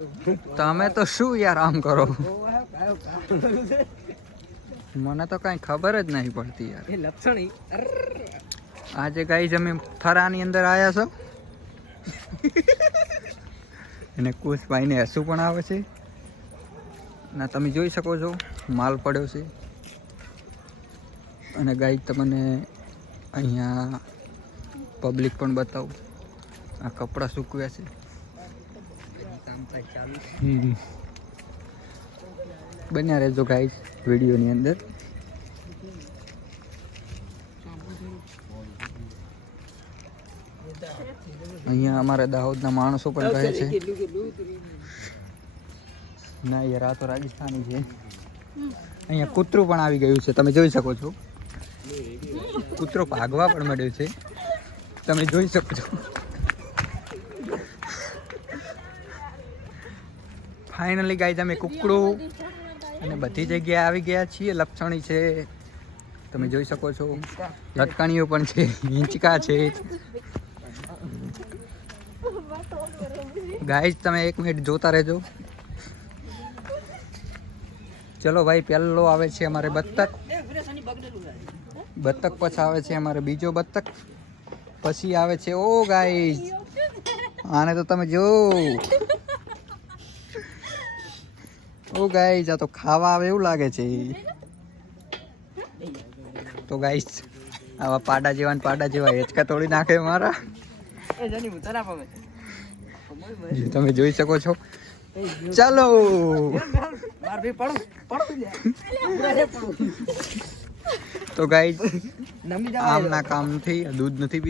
તમે તો શું યાર આમ કરો, મને તો કઈ ખબર જ નહીં પડતી યાર. આજે ગાઈઝ અમે ફરાની અંદર આયા છો અને કુશભાઈને હસવું પણ આવે છે ના, તમે જોઈ શકો છો માલ પડ્યો છે. અને ગાઈઝ તમને અહીંયા પબ્લિક પણ બતાવું, આ કપડાં સૂકવ્યા છે. બન્યા રહેજો ગાઈઝ વિડીયોની અંદર. અહીંયા અમારા દાહોદના માણસો પણ કહે છે ના યાર આ તો રાજસ્થાની છે. અહીંયા કૂતરું પણ આવી ગયું છે, તમે જોઈ શકો છો. કૂતરો ભાગવા પણ મળ્યો છે, તમે જોઈ શકો છો. ફાઇનલી ગાઈઝ અમે કુકડું અને બધી જગ્યાએ આવી ગયા છીએ. લપસણી છે, તમે જોઈ શકો છો. લટકણીઓ પણ છે, હિંચકા છે. ગાઈઝ તમે 1 મિનિટ જોતા રહેજો. ચલો ભાઈ, પહેલો આવે છે અમારે બત્તક. બત્તક પછી આવે છે અમારે બીજો બત્તક. પછી આવે છે ઓ ગાઈઝ, આને તો તમે જો. ઓ ગાઈઝ, આ તો ખાવા આવે એવું લાગે છે. તો ગાઈઝ આવા પાડા જેવા હેચકા તોડી નાખે મારા. તમે જોઈ શકો છો. ચાલો તો ગાઈઝ આમના કામ નથી, દૂધ નથી પીતા.